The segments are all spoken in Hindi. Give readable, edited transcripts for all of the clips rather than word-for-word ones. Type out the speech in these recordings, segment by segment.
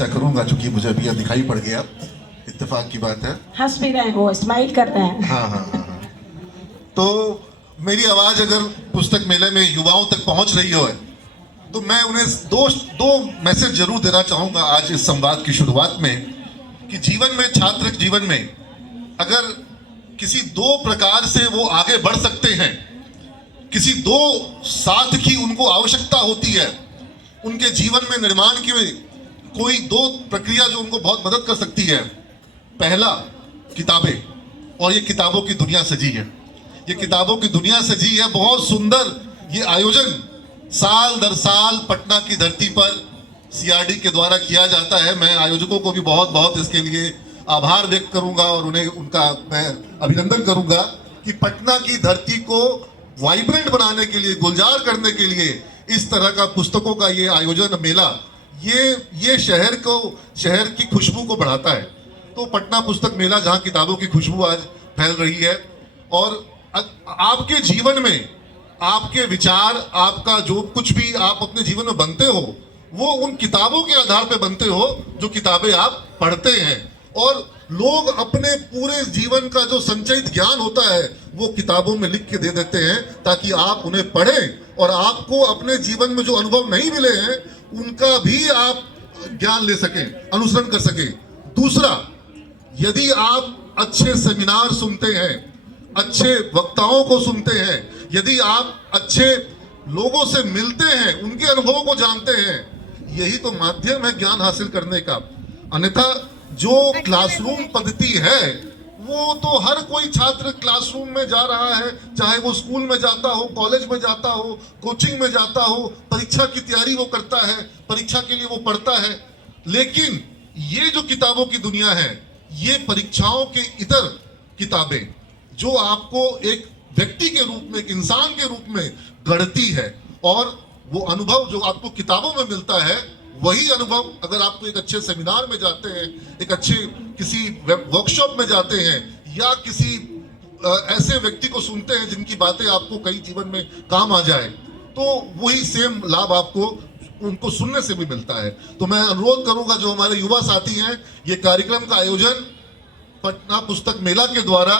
चर्चा करूंगा, चूंकि मुझे अभी यह दिखाई पड़ गया, इत्तेफाक की बात है। हंस भी रहे हैं, वो स्माइल कर रहे हैं। हाँ हाँ हाँ हाँ। तो मेरी आवाज अगर पुस्तक मेले में युवाओं तक पहुंच रही हो, तो मैं उन्हें दो मैसेज जरूर देना चाहूंगा आज इस संवाद की शुरुआत में, कि जीवन में, छात्र जीवन में अगर किसी दो प्रकार से वो आगे बढ़ सकते हैं, किसी दो साथ की उनको आवश्यकता होती है उनके जीवन में निर्माण की, कोई दो प्रक्रिया जो उनको बहुत मदद कर सकती है। पहला, किताबें, और ये किताबों की दुनिया सजी है, ये किताबों की दुनिया सजी है। बहुत सुंदर ये आयोजन साल दर साल पटना की धरती पर सीआरडी के द्वारा किया जाता है। मैं आयोजकों को भी बहुत बहुत इसके लिए आभार व्यक्त करूंगा और उन्हें उनका मैं अभिनंदन करूंगा कि पटना की धरती को वाइब्रेंट बनाने के लिए, गुलजार करने के लिए इस तरह का पुस्तकों का ये आयोजन, मेला, ये शहर की खुशबू को बढ़ाता है। तो पटना पुस्तक मेला, जहां किताबों की खुशबू आज फैल रही है, और आपके जीवन में आपके विचार, आपका जो कुछ भी आप अपने जीवन में बनते हो, वो उन किताबों के आधार पर बनते हो जो किताबें आप पढ़ते हैं। और लोग अपने पूरे जीवन का जो संचयित ज्ञान होता है वो किताबों में लिख के दे देते हैं, ताकि आप उन्हें पढ़ें और आपको अपने जीवन में जो अनुभव नहीं मिले हैं उनका भी आप ज्ञान ले सकें, अनुसरण कर सकें। दूसरा, यदि आप अच्छे सेमिनार सुनते हैं, अच्छे वक्ताओं को सुनते हैं, यदि आप अच्छे लोगों से मिलते हैं, उनके अनुभवों को जानते हैं, यही तो माध्यम है ज्ञान हासिल करने का। अन्यथा जो क्लासरूम पद्धति है, वो तो हर कोई छात्र क्लासरूम में जा रहा है, चाहे वो स्कूल में जाता हो, कॉलेज में जाता हो, कोचिंग में जाता हो, परीक्षा की तैयारी वो करता है, परीक्षा के लिए वो पढ़ता है। लेकिन ये जो किताबों की दुनिया है, ये परीक्षाओं के इतर किताबें जो आपको एक व्यक्ति के रूप में, एक इंसान के रूप में गढ़ती है, और वो अनुभव जो आपको किताबों में मिलता है, वही अनुभव अगर आपको एक अच्छे सेमिनार में जाते हैं, एक अच्छे किसी वर्कशॉप में जाते हैं, या किसी ऐसे व्यक्ति को सुनते हैं जिनकी बातें आपको कई जीवन में काम आ जाए, तो वही सेम लाभ आपको उनको सुनने से भी मिलता है। तो मैं अनुरोध करूंगा, जो हमारे युवा साथी हैं, ये कार्यक्रम का आयोजन पटना पुस्तक मेला के द्वारा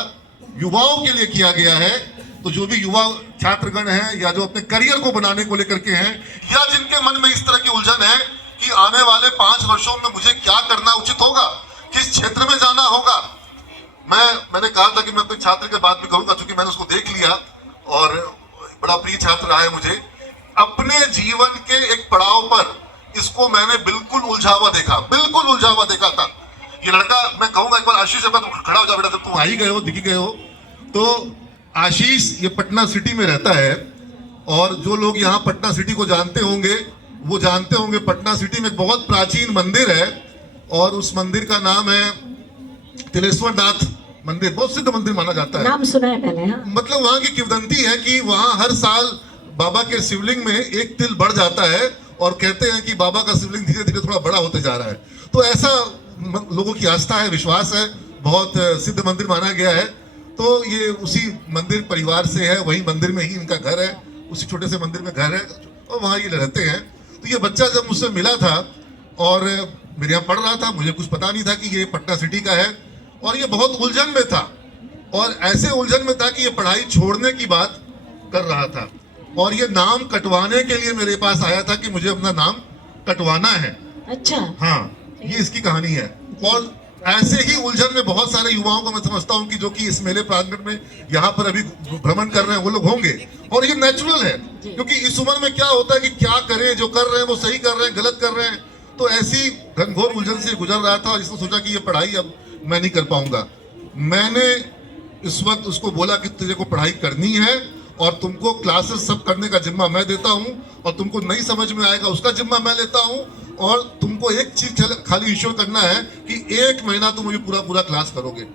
युवाओं के लिए किया गया है। तो जो भी युवा छात्रगण हैं, या जो अपने करियर को बनाने को लेकर के हैं, या जिनके मन में इस तरह की उलझन है कि आने वाले 5 वर्षों में मुझे क्या करना उचित होगा, किस क्षेत्र में जाना होगा, मैंने कहा था कि मैं अपने छात्र के बात भी कहूंगा, क्योंकि मैंने उसको देख लिया और बड़ा प्रिय छात्र रहा है मुझे। अपने जीवन के एक पड़ाव पर इसको मैंने बिल्कुल उलझा हुआ देखा था। ये लड़का, मैं कहूंगा एक बार आशीष, एक बार खड़ा हो जा बेटा, जब तुम आ ही गए हो, दिख ही गए हो। तो आशीष ये पटना सिटी में रहता है, और जो लोग यहाँ पटना सिटी को जानते होंगे वो जानते होंगे पटना सिटी में एक बहुत प्राचीन मंदिर है, और उस मंदिर का नाम है तिलेश्वर नाथ मंदिर। बहुत सिद्ध मंदिर माना जाता है, नाम सुना है मैंने। हाँ। मतलब वहाँ की किंवदंती है कि वहाँ हर साल बाबा के शिवलिंग में एक तिल बढ़ जाता है, और कहते हैं कि बाबा का शिवलिंग धीरे धीरे थोड़ा बड़ा होते जा रहा है। तो ऐसा लोगों की आस्था है, विश्वास है, बहुत सिद्ध मंदिर माना गया है। तो ये उसी मंदिर परिवार से है, वही मंदिर में ही इनका घर है, उसी छोटे से मंदिर में घर है, और वहाँ ये रहते हैं। तो ये बच्चा जब मुझसे मिला था और मेरे यहाँ पढ़ रहा था, मुझे कुछ पता नहीं था कि ये पटना सिटी का है, और ये बहुत उलझन में था, और ऐसे उलझन में था कि ये पढ़ाई छोड़ने की बात कर रहा था, और ये नाम कटवाने के लिए मेरे पास आया था कि मुझे अपना नाम कटवाना है। अच्छा। हाँ, ये इसकी कहानी है। और ऐसे ही उलझन में बहुत सारे युवाओं को मैं समझता हूँ कि जो कि इस मेले प्रांगण में यहाँ पर अभी भ्रमण कर रहे हैं, वो लोग होंगे, और ये नेचुरल है, क्योंकि इस उम्र में क्या होता है कि क्या करें, जो कर रहे हैं वो सही कर रहे हैं, गलत कर रहे हैं। तो ऐसी घनघोर उलझन से गुजर रहा था, और इसने सोचा कि ये पढ़ाई अब मैं नहीं कर पाऊंगा। मैंने इस वक्त उसको बोला कि तुझे को पढ़ाई करनी है, और तुमको क्लासेस सब करने का जिम्मा मैं देता हूँ, और तुमको नहीं समझ में आएगा उसका जिम्मा मैं लेता हूँ, और तुमको एक चीज खाली इंश्योर करना है कि 1 महीना तुम मुझे पूरा क्लास करोगे।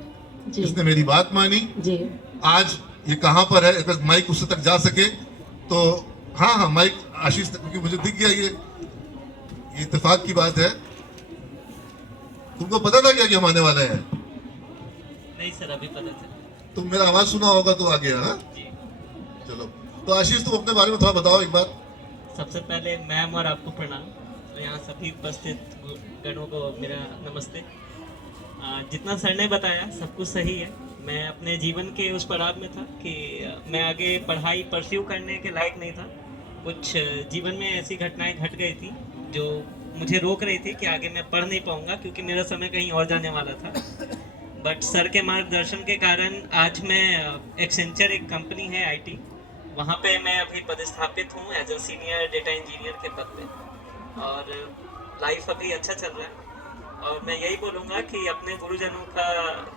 इसने मेरी बात मानी जी। आज ये कहाँ पर है, अगर माइक उससे तक जा सके तो। हाँ, माइक आशीष तक, क्योंकि मुझे दिख गया ये इत्तेफाक की बात है। तुमको पता था क्या कि हम आने वाले हैं? नहीं सर, अभी पता चला। तुम मेरा आवाज सुना होगा तो आ गया। हाँ, चलो। तो आशीष, तुम अपने बारे में थोड़ा बताओ एक बार। सबसे पहले मैम और आपको प्रणाम। और यहाँ सभी उपस्थित गणों को मेरा नमस्ते। जितना सर ने बताया सब कुछ सही है। मैं अपने जीवन के उस पड़ाव में था कि मैं आगे पढ़ाई परस्यू करने के लायक नहीं था। कुछ जीवन में ऐसी घटनाएं घट गई थी जो मुझे रोक रही थी कि आगे मैं पढ़ नहीं पाऊंगा, क्योंकि मेरा समय कहीं और जाने वाला था। बट सर के मार्गदर्शन के कारण आज मैं एक्सेंचर एक कंपनी है आईटी, वहाँ पे मैं अभी पदस्थापित हूँ as a senior data engineer के पद पे, और लाइफ अभी अच्छा चल रहा है। और मैं यही बोलूँगा कि अपने गुरुजनों का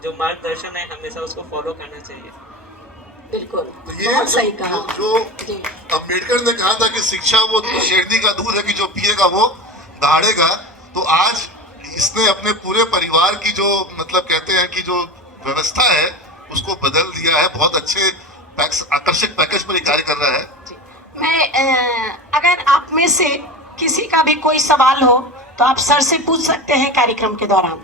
जो मार्गदर्शन है हमेशा उसको फॉलो करना चाहिए। बिल्कुल तो ये बहुत सही कहा जो जी। अम्बेडकर ने कहा था कि शिक्षा वो शेरनी का दूध है कि जो पिएगा वो दहाड़ेगा, तो आज इसने अपने पूरे परिवार की जो मतलब कहते हैं कि जो व्यवस्था है उसको बदल दिया है। बहुत अच्छे आकर्षक पैकेज पर ये कार्य कर रहा है। मैं अगर आप में से किसी का भी कोई सवाल हो तो आप सर से पूछ सकते हैं कार्यक्रम के दौरान।